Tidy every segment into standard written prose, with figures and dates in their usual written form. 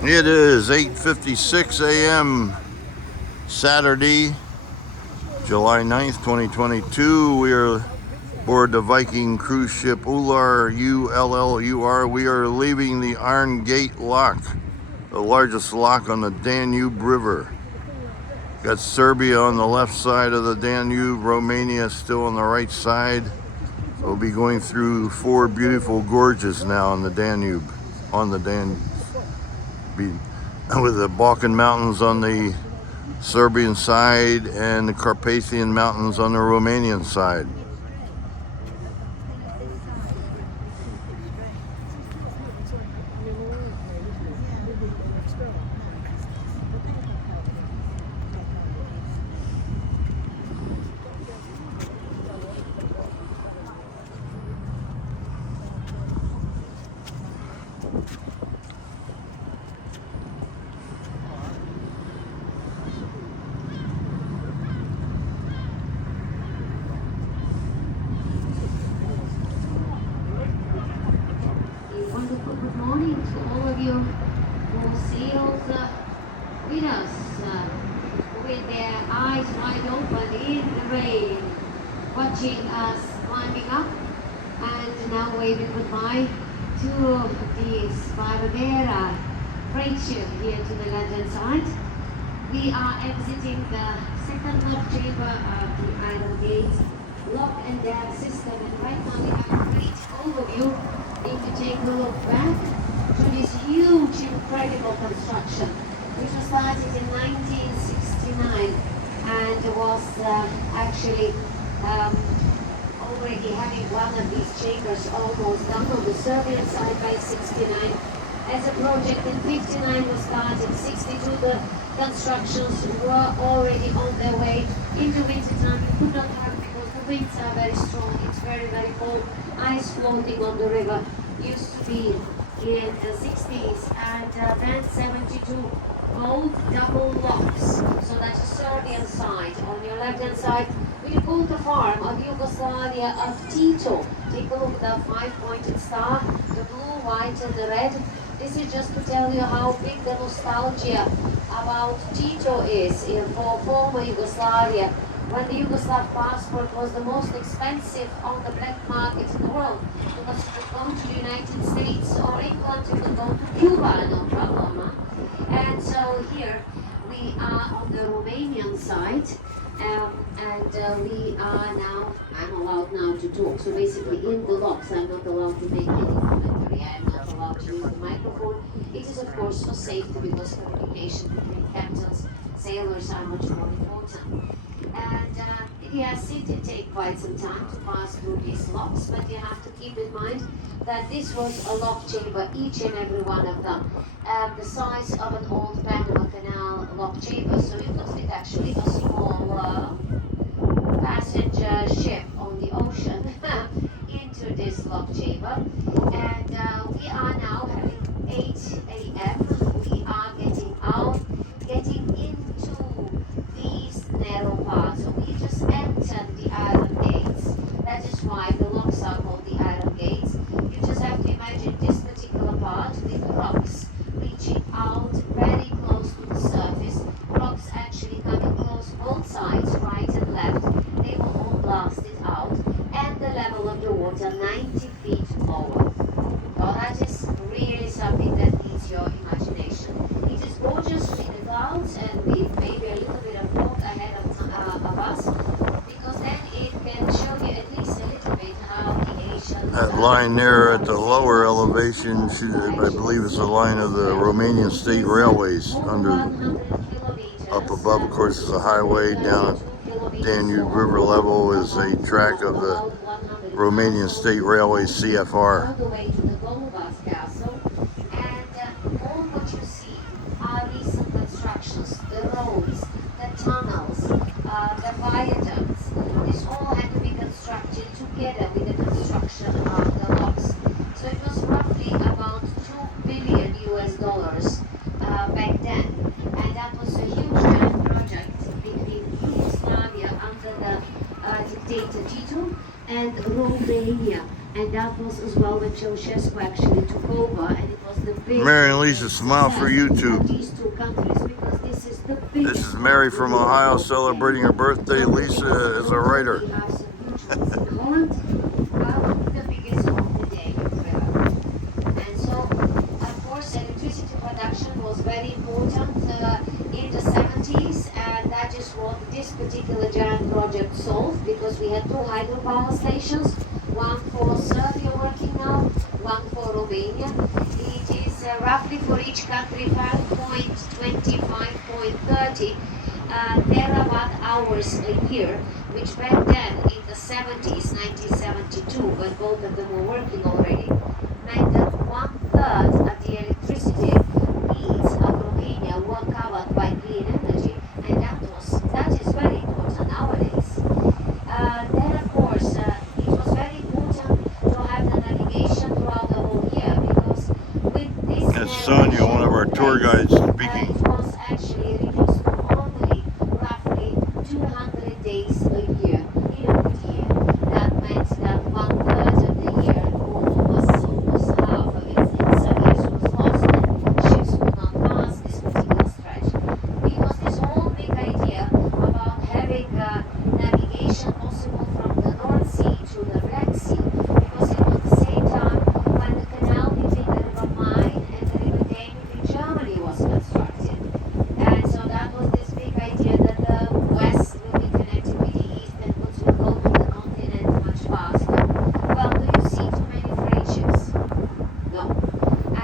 It is 8:56 a.m. Saturday, July 9th, 2022. We are aboard the Viking cruise ship Ullur, U-L-L-U-R. We are leaving the Iron Gate Lock, the largest lock on the Danube River. Got Serbia on the left side of the Danube, Romania still on the right side. We'll be going through four beautiful gorges now on the Danube, with the Balkan Mountains on the Serbian side and the Carpathian Mountains on the Romanian side. Good morning to all of you who sailed with us with their eyes wide open in the rain, watching us climbing up and now waving goodbye to the Sparvera freight ship here to the London side. We are exiting the second lock chamber of the Iron Gate lock and dam system, and right now we have a great overview if you take a look back to this huge, incredible construction, which was started in 1969 and was actually already having one of these chambers almost done on the Serbian side by 69. As a project in 59 was started, 62 the constructions were already on their way. Into winter time we could not have, because the winds are very strong, it's very, very cold. Ice floating on the river used to be in the 60s, and then 72, both double locks. So that's the Serbian side. On your left hand side, we call the farm of Yugoslavia of Tito. Take a look at the 5-pointed star, the blue, white and the red. This is just to tell you how big the nostalgia about Tito is for former Yugoslavia, when the Yugoslav passport was the most expensive on the black market in the world. Because you could go to the United States or England, you could go to Cuba, no problem. And so here we are on the Romanian side, and we are now, I'm allowed now to talk, so basically in the locks I'm not allowed to make any commentary, I'm not allowed to use the microphone. It is of course for safety, because communication between captains, sailors are much more important. And yes, it did take quite some time to pass through these locks, but you have to keep in mind that this was a lock chamber, each and every one of them, the size of an old Panama Canal lock chamber, so you could fit actually a small passenger ship on the ocean into this lock chamber. And we are now having 8 a.m. We are getting out, getting into these narrow parts. So we just entered the Iron Gates. That is why the locks are called the Iron Gates. You just have to imagine this particular part with rocks reaching out very close to the surface. Rocks actually coming close both sides, right and left. They were all blasted out, and the level of the water 90 feet lower. Well, that is really something that needs your imagination. It is gorgeous in the clouds, and with maybe a little bit of fog ahead of us, because then it can show you at least a little bit how the Asian... That line there at the lower elevation, I believe is the line of the Romanian State Railways. Up above, of course, is a highway. Down at Danube River level is a track of the Romanian State Railways, CFR. All the way to the Golubas Castle, and all what you see are recent constructions, the roads, the tunnels, the viaducts. This all had to be constructed together with the construction of the locks. So it was roughly about $2 billion back then, and that was a huge project between Yugoslavia under the dictator Tito and Romania. And and that was as well when Ceausescu actually took over, and it was the big Mary and Lisa, smile for YouTube. of these two countries, because this is the biggest. This is Mary from Ohio celebrating her birthday. Lisa is a writer. We have some huge ones in Holland, but the biggest of the Danube River. And so, of course, electricity production was very important in the 70s, and that is what this particular giant project solved, because we had two hydropower stations, one for Serbia working now, one for Romania. It is roughly for each country 5.25, 5.30 terawatt hours a year, which back then in the 70s, 1972, when both of them were working already, meant that 1/3 of the electricity needs of Romania were covered by clean energy, and that is very important nowadays. Then of course it was very important to have the navigation throughout the whole year, because with this That's Sonia, one of our tour guides, speaking. it was actually reduced to only roughly 200 days a year in a good year. That meant that 1/3 of the year, or almost half of its service was lost, and ships could not pass this particular stretch. It was this whole big idea about having navigation possible from the North Sea to the Black Sea, because it was the same time when the canal between the River Main and the River Danube in Germany was constructed. And so that was this big idea that the West will be connected with the East, and goods will go to the continent much faster. Well, do you see too many freight ships? No.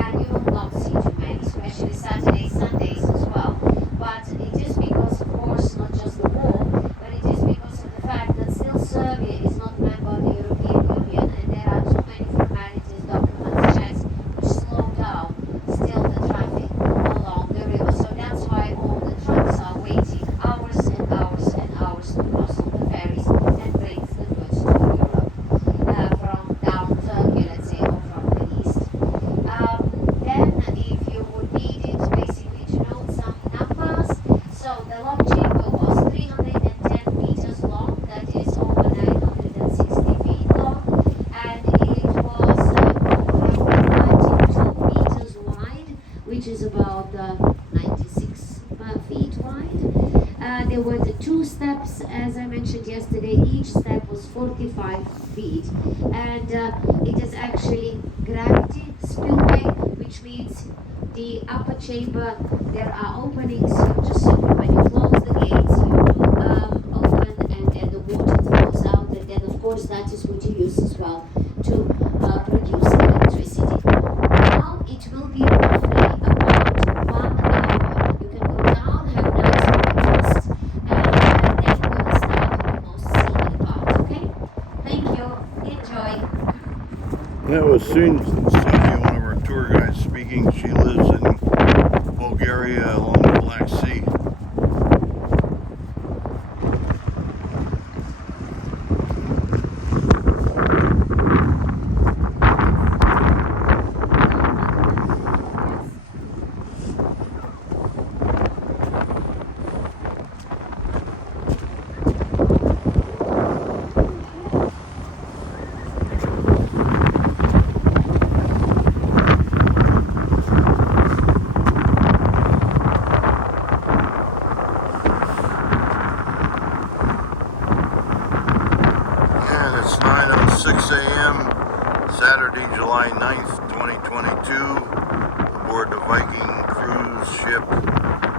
And you will not see too many, especially Saturdays, Sundays as well. But it is because, of course, not just the war, but it is because of the fact that still Serbia is not a member of the European Union, and there are too many formalities, documents, checks, which slow down still the traffic along the river. So that's why all the trucks are waiting hours and hours and hours to cross on the ferries and bring the goods to Europe from down Turkey, let's say, or from the east. Then, if you would need it, basically to note some numbers. So the lock chamber was 310 meters long, that is over 960 feet long, and it was roughly 92 meters wide, which is about 96 feet wide. There were the two steps, as I mentioned yesterday. Each step was 45 feet, and it is actually gravity spillway, which means the upper chamber, there are openings. You just simply, when you close the gates, you do open, and then the water flows out, and then of course that is what you use as well to produce electricity. Now it will be roughly about 1 hour. You can go down, have a nice breakfast, and then we'll start the most scenic part, okay? Thank you, enjoy. That was Sonia, one of our tour guides, speaking. She lives in Bulgaria along the Black Sea. It's 9:06 a.m. Saturday, July 9th, 2022, aboard the Viking cruise ship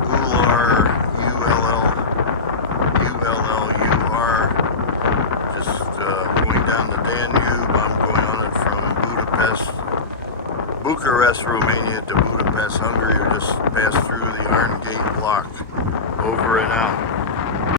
Ullur, U-L-L-U-R, just going down the Danube. I'm going on it from Bucharest, Romania to Budapest, Hungary. We just passed through the Iron Gate block. Over and out.